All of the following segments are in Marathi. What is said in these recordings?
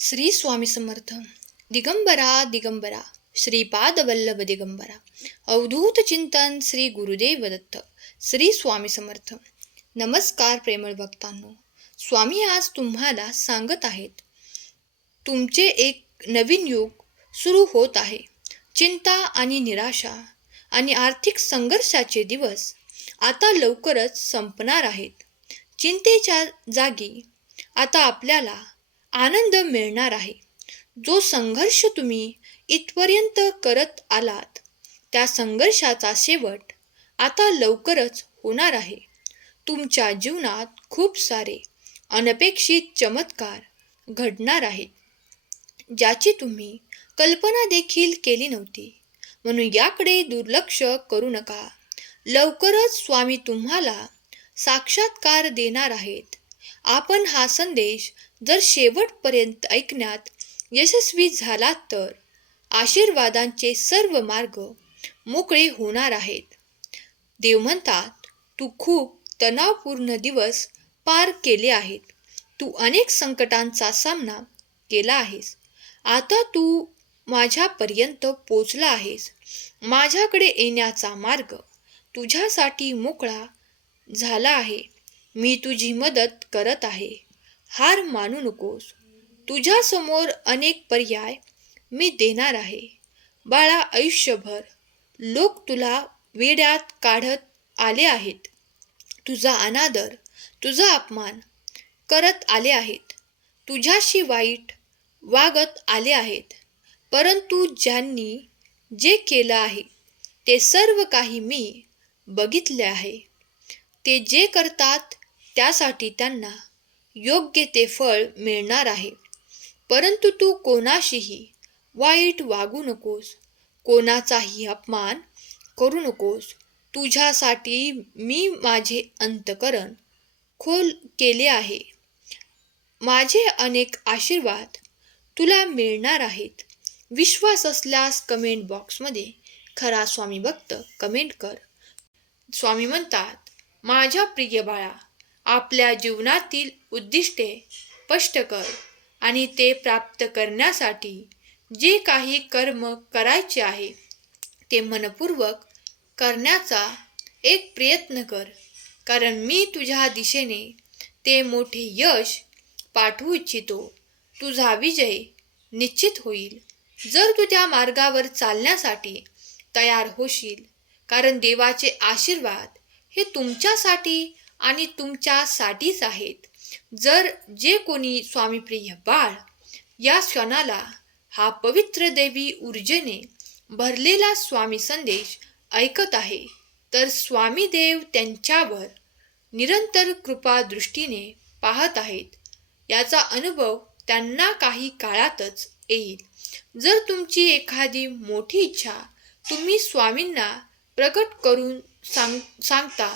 श्री स्वामी समर्थ. दिगंबरा दिगंबरा श्रीपाद वल्लभ दिगंबरा. अवधूत चिंतन श्री गुरुदेव दत्त. श्री स्वामी समर्थ. नमस्कार प्रेमळ भक्तांनो. स्वामी आज तुम्हाला सांगत आहेत, तुमचे एक नवीन युग सुरू होत आहे. चिंता आणि निराशा आणि आर्थिक संघर्षाचे दिवस आता लवकरच संपणार आहेत. चिंतेच्या जागी आता आपल्याला आनंद मिळणार आहे. जो संघर्ष तुम्ही इथपर्यंत करत आलात, त्या संघर्षाचा शेवट आता लवकरच होणार आहे. तुमच्या जीवनात खूप सारे अनपेक्षित चमत्कार घडणार आहेत, ज्याची तुम्ही कल्पना देखील केली नव्हती. म्हणून याकडे दुर्लक्ष करू नका. लवकरच स्वामी तुम्हाला साक्षात्कार देणार आहेत. आपण हा संदेश जर शेवटपर्यंत ऐकण्यात यशस्वी झालात तर आशीर्वादांचे सर्व मार्ग मोकळे होणार आहेत. देव म्हणतात, तू खूप तणावपूर्ण दिवस पार केले आहेत. तू अनेक संकटांचा सामना केला आहेस. आता तू माझ्यापर्यंत पोचला आहेस. माझ्याकडे येण्याचा मार्ग तुझ्यासाठी मोकळा झाला आहे. मी तुझी मदत करत आहे. हार मानू नकोस. तुझ्यासमोर अनेक पर्याय मी देणार आहे. बाळा, आयुष्यभर लोक तुला वेड्यात काढत आले आहेत. तुझा अनादर, तुझा अपमान करत आले आहेत. तुझ्याशी वाईट वागत आले आहेत. परंतु ज्यांनी जे केलं आहे ते सर्व काही मी बघितले आहे. ते जे करतात त्यासाठी त्यांना योग्य ते फळ मिळणार आहे. परंतु तू कोणाशीही वाईट वागू नकोस. कोणाचाही अपमान करू नकोस. तुझ्यासाठी मी माझे अंतःकरण खोल केले आहे. माझे अनेक आशीर्वाद तुला मिळणार आहेत. विश्वास असल्यास कमेंट बॉक्समध्ये खरा स्वामी भक्त कमेंट कर. स्वामी म्हणतात, माझ्या प्रिय बाळा, आपल्या जीवनातील उद्दिष्टे स्पष्ट कर आणि ते प्राप्त करण्यासाठी जे काही कर्म करायचे आहे ते मनपूर्वक करण्याचा एक प्रयत्न कर. कारण मी तुझ्या दिशेने ते मोठे यश पाठवू इच्छितो. तुझा विजय निश्चित होईल जर तू त्या मार्गावर चालण्यासाठी तयार होशील. कारण देवाचे आशीर्वाद हे तुमच्यासाठी आणि तुमच्यासाठीच आहेत. जर जे कोणी स्वामीप्रिय बाळ या क्षणाला हा पवित्र देवी ऊर्जेने भरलेला स्वामी संदेश ऐकत आहे, तर स्वामी देव त्यांच्यावर निरंतर कृपा दृष्टीने पाहत आहेत. याचा अनुभव त्यांना काही काळातच येईल. जर तुमची एखादी मोठी इच्छा तुम्ही स्वामींना प्रकट करून सांगता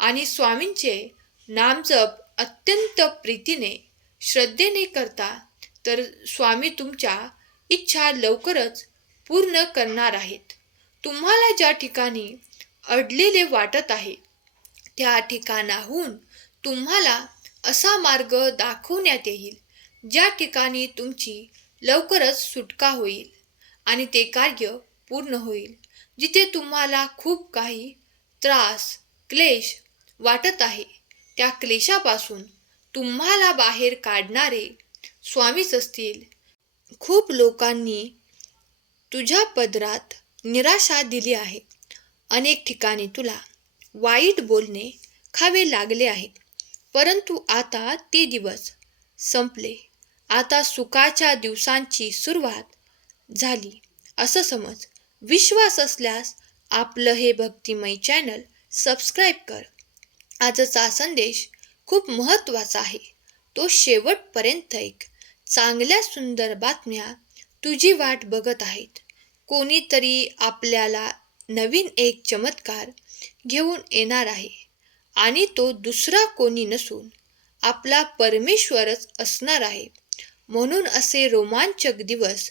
आणि स्वामींचे नामजप अत्यंत प्रीतीने श्रद्धेने करता, तर स्वामी तुमच्या इच्छा लवकरच पूर्ण करणार आहेत. तुम्हाला ज्या ठिकाणी अडलेले वाटत आहे त्या ठिकाणाहून तुम्हाला असा मार्ग दाखवण्यात येईल ज्या ठिकाणी तुमची लवकरच सुटका होईल आणि ते कार्य पूर्ण होईल. जिथे तुम्हाला खूप काही त्रास, क्लेश वाटत आहे, त्या क्लेशापासून तुम्हाला बाहेर काढणारे स्वामीच असतील. खूप लोकांनी तुझ्या पदरात निराशा दिली आहे. अनेक ठिकाणी तुला वाईट बोलणे खावे लागले आहे. परंतु आता ते दिवस संपले. आता सुखाच्या दिवसांची सुरुवात झाली असं समज. विश्वास असल्यास आपलं हे भक्तिमय चॅनल सबस्क्राईब कर. आजचा संदेश खूप महत्त्वाचा आहे, तो शेवटपर्यंत ऐक. चांगल्या सुंदर बातम्या तुझी वाट बघत आहेत. कोणीतरी आपल्याला नवीन एक चमत्कार घेऊन येणार आहे आणि तो दुसरा कोणी नसून आपला परमेश्वरच असणार आहे. म्हणून असे रोमांचक दिवस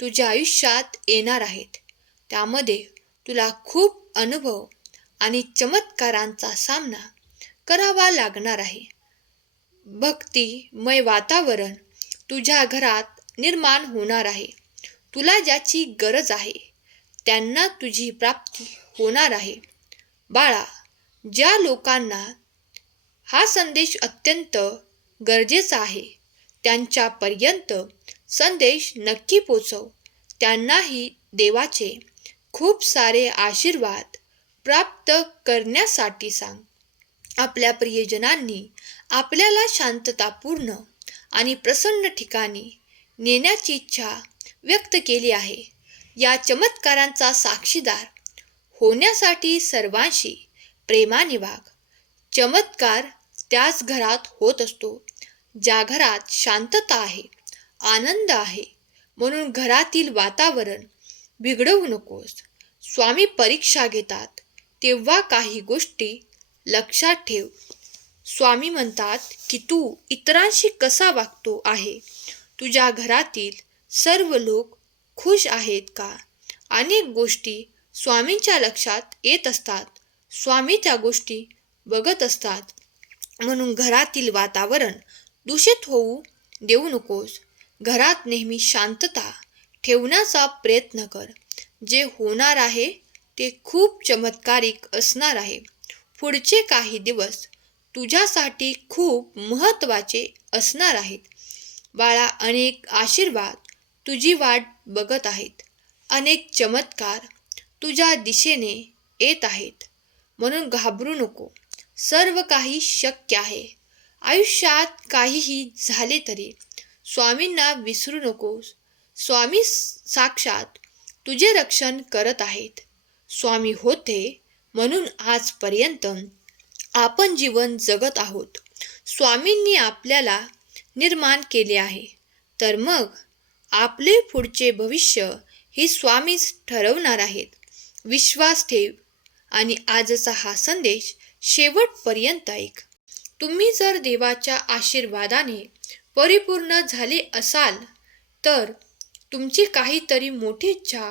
तुझ्या आयुष्यात येणार आहेत. त्यामध्ये तुला खूप अनुभव आणि चमत्कारांचा सामना करावा लागणार आहे. भक्तिमय वातावरण तुझ्या घरात निर्माण होणार आहे. तुला ज्याची गरज आहे त्यांना तुझी प्राप्ती होणार आहे. बाळा, ज्या लोकांना हा संदेश अत्यंत गरजेचा आहे त्यांच्यापर्यंत संदेश नक्की पोचव. त्यांनाही देवाचे खूप सारे आशीर्वाद प्राप्त करण्यासाठी सांग. आपल्या प्रियजनांनी आपल्याला शांततापूर्ण आणि प्रसन्न ठिकाणी नेण्याची इच्छा व्यक्त केली आहे. या चमत्कारांचा साक्षीदार होण्यासाठी सर्वांशी प्रेमाने वाग. चमत्कार त्याच घरात होत असतो ज्या घरात शांतता आहे, आनंद आहे. म्हणून घरातील वातावरण बिघडवू नकोस. स्वामी परीक्षा घेतात तेव्हा काही गोष्टी लक्षात ठेव. स्वामी म्हणतात की तू इतरांशी कसा वागतो आहे. तुझ्या घरातील सर्व लोक खुश आहेत का? अनेक गोष्टी स्वामींच्या लक्षात येत असतात. स्वामी त्या गोष्टी बघत असतात. म्हणून घरातील वातावरण दूषित होऊ देऊ नकोस. घरात नेहमी शांतता ठेवण्याचा प्रयत्न कर. जे होणार आहे ते खूप चमत्कारिक असणार आहे. पुढचे काही दिवस तुझ्यासाठी खूप महत्त्वाचे असणार आहेत. बाळा, अनेक आशीर्वाद तुझी वाट बघत आहेत. अनेक चमत्कार तुझ्या दिशेने येत आहेत. म्हणून घाबरू नको. सर्व काही शक्य आहे. आयुष्यात काहीही झाले तरी स्वामींना विसरू नकोस. स्वामी साक्षात तुझे रक्षण करत आहेत. स्वामी होते म्हणून आजपर्यंत आपण जीवन जगत आहोत. स्वामींनी आपल्याला निर्माण केले आहे. तर मग आपले पुढचे भविष्य ही स्वामीच ठरवणार आहेत. विश्वास ठेव आणि आजचा हा संदेश शेवटपर्यंत ऐक. तुम्ही जर देवाच्या आशीर्वादाने परिपूर्ण झाले असाल तर तुमची काहीतरी मोठी इच्छा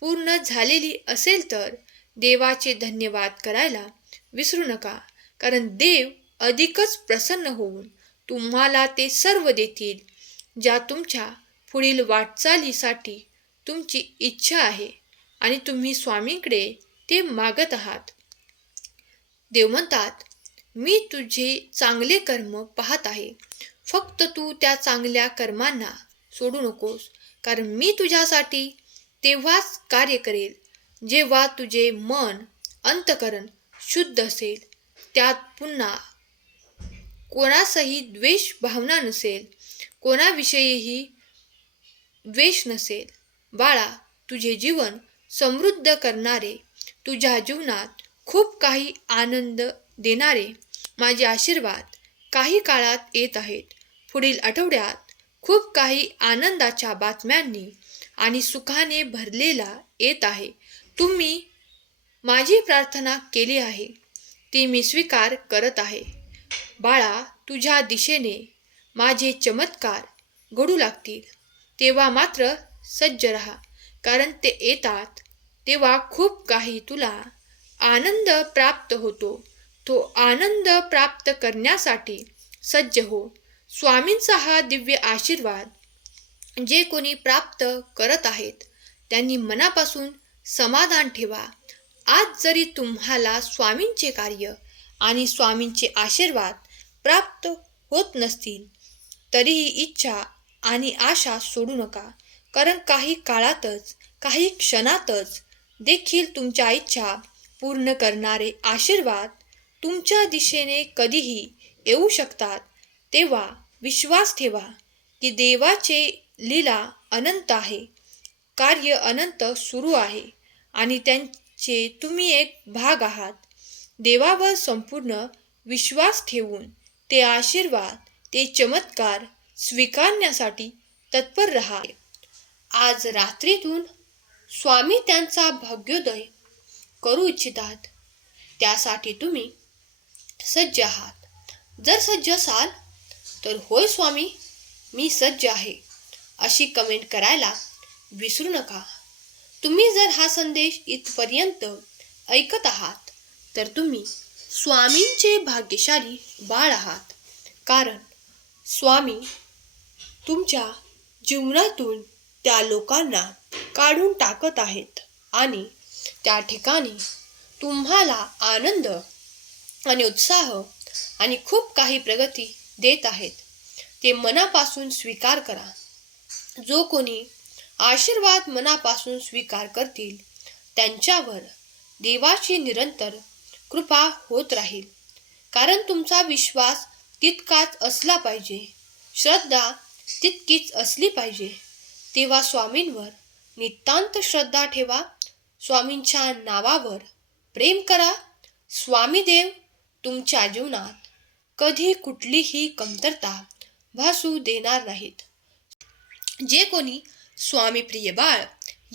पूर्ण झालेली असेल तर देवाचे धन्यवाद करायला विसरू नका. कारण देव अधिकच प्रसन्न होऊन तुम्हाला ते सर्व देतील ज्या तुमच्या पुढील वाटचालीसाठी तुमची इच्छा आहे आणि तुम्ही स्वामींकडे ते मागत आहात. देव म्हणतात, मी तुझे चांगले कर्म पाहत आहे. फक्त तू त्या चांगल्या कर्मांना सोडू नकोस. कारण मी तुझ्यासाठी तेव्हाच कार्य करेल जेव्हा तुझे मन अंतःकरण शुद्ध असेल. त्यात पुन्हा कोणासही द्वेष भावना नसेल, कोणाविषयीही द्वेष नसेल. बाळा, तुझे जीवन समृद्ध करणारे, तुझ्या जीवनात खूप काही आनंद देणारे माझे आशीर्वाद काही काळात येत आहेत. पुढील आठवड्यात खूप काही आनंदाच्या बातम्यांनी आणि सुखाने भरलेला येत आहे. तुम्ही माझी प्रार्थना केली आहे ती मी स्वीकार करत आहे. बाळा, तुझ्या दिशेने माझे चमत्कार घडू लागतील तेव्हा मात्र सज्ज रहा. कारण ते येतात तेव्हा खूप काही तुला आनंद प्राप्त होतो. तो आनंद प्राप्त करण्यासाठी सज्ज हो. स्वामींचा हा दिव्य आशीर्वाद जे कोणी प्राप्त करत आहेत त्यांनी मनापासून समाधान ठेवा. आज जरी तुम्हाला स्वामींचे कार्य आणि स्वामींचे आशीर्वाद प्राप्त होत नसतील तरीही इच्छा आणि आशा सोडू नका. कारण काही काळातच, काही क्षणातच देखील तुमच्या इच्छा पूर्ण करणारे आशीर्वाद तुमच्या दिशेने कधीही येऊ शकतात. तेव्हा विश्वास ठेवा की देवाचे लीला अनंत आहे, कार्य अनंत सुरू आहे आणि त्यांचे तुम्ही एक भाग आहात. देवावर संपूर्ण विश्वास ठेवून ते आशीर्वाद, ते चमत्कार स्वीकारण्यासाठी तत्पर रहा. आज रात्रीतून स्वामी त्यांचा भाग्योदय करू इच्छितात. त्यासाठी तुम्ही सज्ज आहात. जर सज्ज असाल तर होय स्वामी, मी सज्ज आहे अशी कमेंट करायला विसरू नका. तुम्ही जर हा संदेश इथपर्यंत ऐकत आहात तर तुम्ही स्वामींचे भाग्यशाली बाळ आहात. कारण स्वामी तुमच्या जीवनातून त्या लोकांना काढून टाकत आहेत आणि त्या ठिकाणी तुम्हाला आनंद आणि उत्साह आणि खूप काही प्रगती देत आहेत. ते मनापासून स्वीकार करा. जो कोणी आशीर्वाद मनापासून स्वीकार करतील त्यांच्यावर देवाची निरंतर कृपा होत राहील. कारण तुमचा विश्वास तितकाच असला पाहिजे, श्रद्धा तितकीच असली पाहिजे. तेव्हा स्वामींवर नितांत श्रद्धा ठेवा. स्वामींच्या नावावर प्रेम करा. स्वामीदेव तुमच्या जीवनात कधी कुठलीही कमतरता भासू देणार नाहीत. जे कोणी स्वामी प्रिय बाळ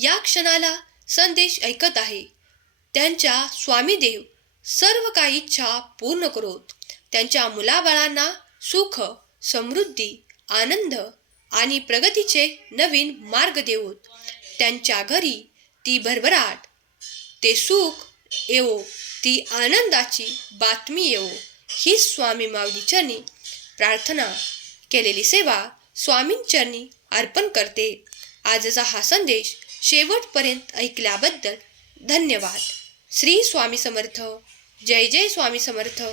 या क्षणाला संदेश ऐकत आहे त्यांच्या स्वामीदेव सर्व काही इच्छा पूर्ण करोत. त्यांच्या मुलाबाळांना सुख, समृद्धी, आनंद आणि प्रगतीचे नवीन मार्ग देवोत. त्यांच्या घरी ती भरभराट, ते सुख येवो, ती आनंदाची बातमी येवो. ही स्वामी माऊली चरणी प्रार्थना केलेली सेवा स्वामींचरणी अर्पण करते. आजचा हा संदेश शेवटपर्यंत ऐकल्याबद्दल धन्यवाद. श्री स्वामी समर्थ. जय जय स्वामी समर्थ.